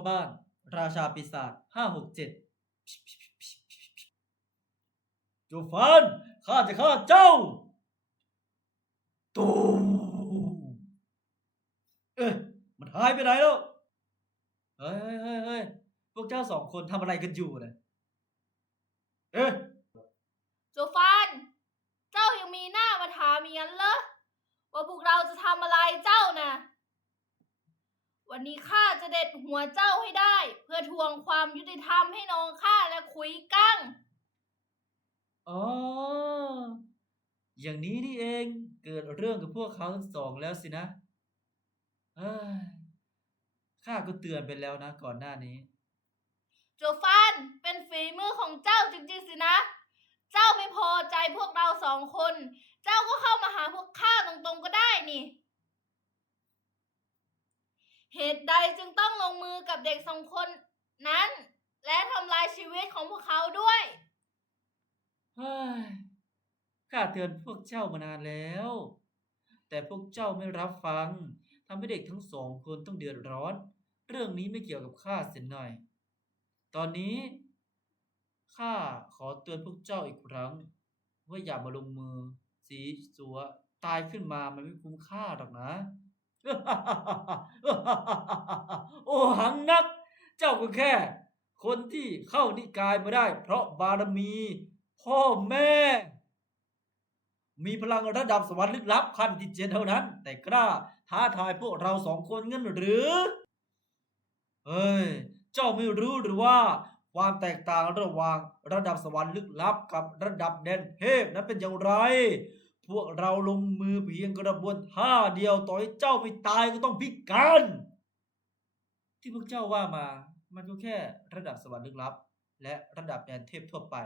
พ่อบ้าน ราชาปีศาจห้าหกเจ็ดจูฟันข้าจะฆ่าเจ้าตูเอ๊ะมันหายไปไหนแล้ว เฮ้ยเฮ้ยเฮ้ยพวกเจ้าสองคนทำอะไรกันอยู่นะเอ๊ะโจฟาน เจ้ายังมีหน้ามาถามอย่างนั้นเหรอว่าพวกเราจะทำอะไรเจ้านะ่ะ วันนี้ข้าจะเด็ดหัวเจ้าให้ได้ เพื่อทวงความยุติธรรมให้น้องข้าและคุยกั้ง อ๋อ อย่างนี้นี่เองเกิดเรื่องกับพวกเขาทั้งสองแล้วสินะเอ้ยข้าก็เตือนไปแล้วนะก่อนหน้านี้ โจฟานเป็นฝีมือของเจ้าจริงๆสินะ เจ้าไม่พอใจพวกเราสองคน เจ้าก็เข้ามาหาพวกข้าตรงๆก็ได้นี่ เหตุใดจึงต้องลงมือกับเด็กสองคนนั้น และทำลายชีวิตของพวกเขาด้วย เฮ้ยข้าเตือนพวกเจ้ามานานแล้ว แต่พวกเจ้าไม่รับฟังทำให้เด็กทั้งสองคนต้องเดือดร้อน เรื่องนี้ไม่เกี่ยวกับข้าเสียหน่อย ตอนนี้ข้าขอเตือนพวกเจ้าอีกครั้ง ว่าอย่ามาลงมือ สีสัวตายขึ้นมามันไม่คุ้มค่าหรอกนะ โอ้หังนัก เจ้าก็แค่ คนที่เข้านิกายมาได้ เพราะบารมี พ่อแม่ มีพลังระดับสวรรค์ลึกลับขั้นที่เจ็ดเท่านั้น แต่กล้าท้าทายพวกเราสองคนงั้นหรือ เฮ้ย เจ้าไม่รู้หรือว่า ความแตกต่างระหว่างระดับสวรรค์ลึกลับกับระดับแดนเทพนั้นเป็นอย่างไร พวกเราลงมือเพียงกระบวนท่าเดียวต่อให้เจ้าไม่ตายก็ต้องพิการ ที่พวกเจ้าว่ามา มันก็แค่ระดับสวรรค์ลึกลับ และระดับแดนเทพทั่วไป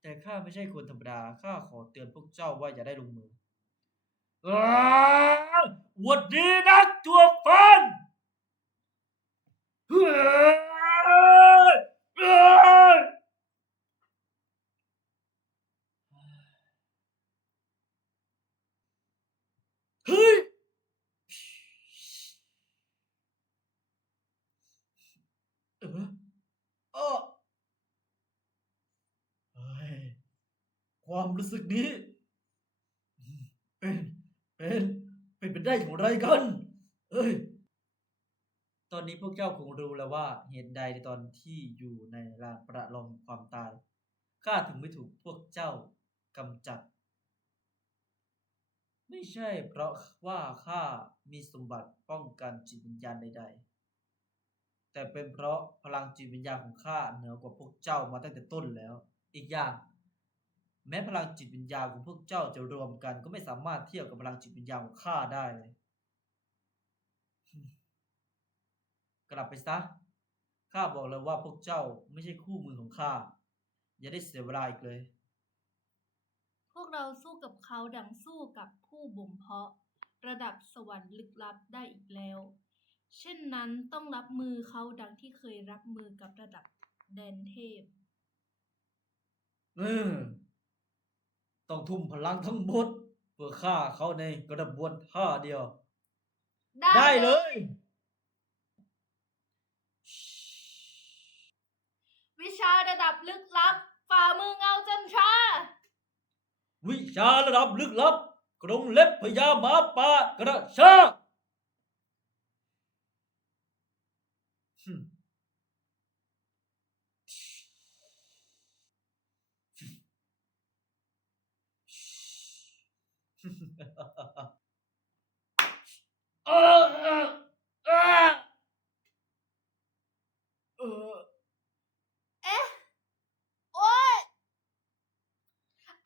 แต่ข้าไม่ใช่คนธรรมดาข้าขอเตือนพวกเจ้าว่าอย่าได้ลงมืออ้าวหวัดดีนักตัวฟันเฮ้ยเฮ้ยเฮ้ย เออเออเฮ้ย ความรู้สึกนี้ เป็น เป็น เป็นไปได้อย่างไรกัน เอ้ย ตอนนี้พวกเจ้าคงรู้แล้วว่าเหตุใดในตอนที่อยู่ในลานประลองความตายข้าถึงไม่ถูกพวกเจ้ากำจัด ไม่ใช่เพราะว่าข้ามีสมบัติป้องกันจิตวิญญาณใด ๆแต่เป็นเพราะพลังจิตวิญญาณของข้าเหนือกว่าพวกเจ้ามาตั้งแต่ต้นแล้ว อีกอย่าง แม้พลังจิตวิญญาณของพวกเจ้าจะรวมกัน ก็ไม่สามารถเทียบกับพลังจิตวิญญาณของข้าได้เลยกลับไปซะ ข้าบอกเลยว่าพวกเจ้าไม่ใช่คู่มือของข้า อย่าได้เสียเวลาอีกเลย พวกเราสู้กับเขาดังสู้กับผู้บ่มเพาะ ระดับสวรรค์ลึกลับได้อีกแล้ว เช่นนั้นต้องรับมือเขาดังที่เคยรับมือกับระดับแดนเทพเออ ต้องทุ่มพลังทั้งหมดเพื่อฆ่าเขาในกระบวนท่าเดียวได้ได้เลย วิชาระดับลึกลับ ฝ่ามือเงาจันทราวิชาระดับลึกลับ กรงเล็บพญาหมาป่ากระชากหึ เออเออเออเออเอ๊ะโอ้ย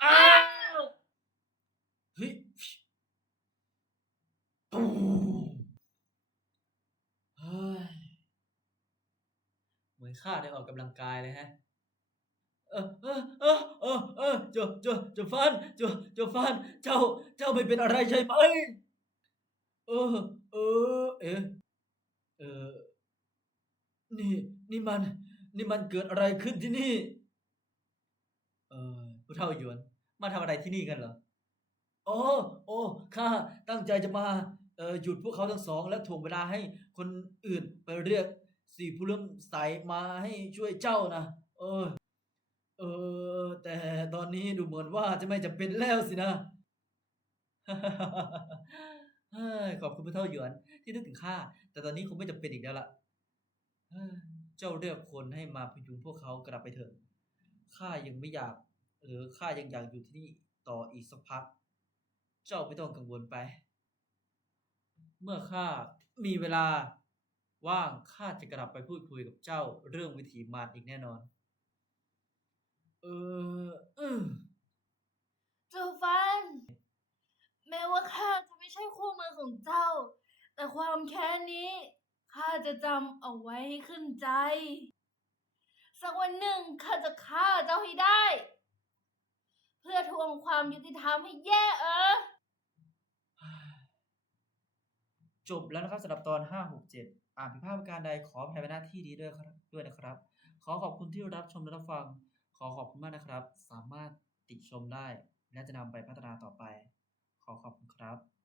อ้าวเฮ้ยตูเฮ้ยเหมือนข้าได้ออกกำลังกายเลยฮะ เออเออเออเออเออเจ้าเจ้าเจ้าฟันเจ้าเจ้าฟันเจ้าเจ้าไม่เป็นอะไรใช่ไหมเออ เออ เอะเออนี่นี่มัน นี่มันเกิดอะไรขึ้นที่นี่ เออผู้เฒ่าหยวน มาทำอะไรที่นี่กันเหรอโอ้โอ้ข้าตั้งใจจะมาเออหยุดพวกเขาทั้งสอง และถ่วงเวลาให้คนอื่นไปเรียกสี่ผู้เริ่มใสมาให้ช่วยเจ้านะเออ เออ แต่ตอนนี้ดูเหมือนว่าจะไม่จำเป็นแล้วสินะ เฮ้ยขอบคุณพระเท่าหยวน ที่นึกถึงข้าแต่ตอนนี้คงไม่จำเป็นอีกแล้วล่ะเฮ้ยเจ้าเรียกคนให้มาพยุงพวกเขากลับไปเถอะข้ายังไม่อยาก หรือข้ายังอยากอยู่ที่นี่ต่ออีกสักพัก เจ้าไม่ต้องกังวลไป เมื่อข้ามีเวลาว่างข้าจะกลับไปพูดคุยกับเจ้าเรื่องวิถีมารอีกแน่นอน เอออืมโจฟัน แม้ว่าข้าจะไม่ใช่คู่มือของเจ้า แต่ความแค้นนี้ข้าจะจำเอาไว้ให้ขึ้นใจ สักวันหนึ่งข้าจะฆ่าเจ้าให้ได้ เพื่อทวงความยุติธรรมให้แย่เออ จบแล้วนะครับสำหรับตอน 5 6 7 อ่านผิดพลาดประการใดขออภัยในหน้าที่นี้ด้วยครับด้วยนะครับ ขอขอบคุณที่รับชมและรับฟัง ขอขอบคุณมากนะครับ สามารถติชมได้ และจะนำไปพัฒนาต่อไป ขอขอบคุณครับ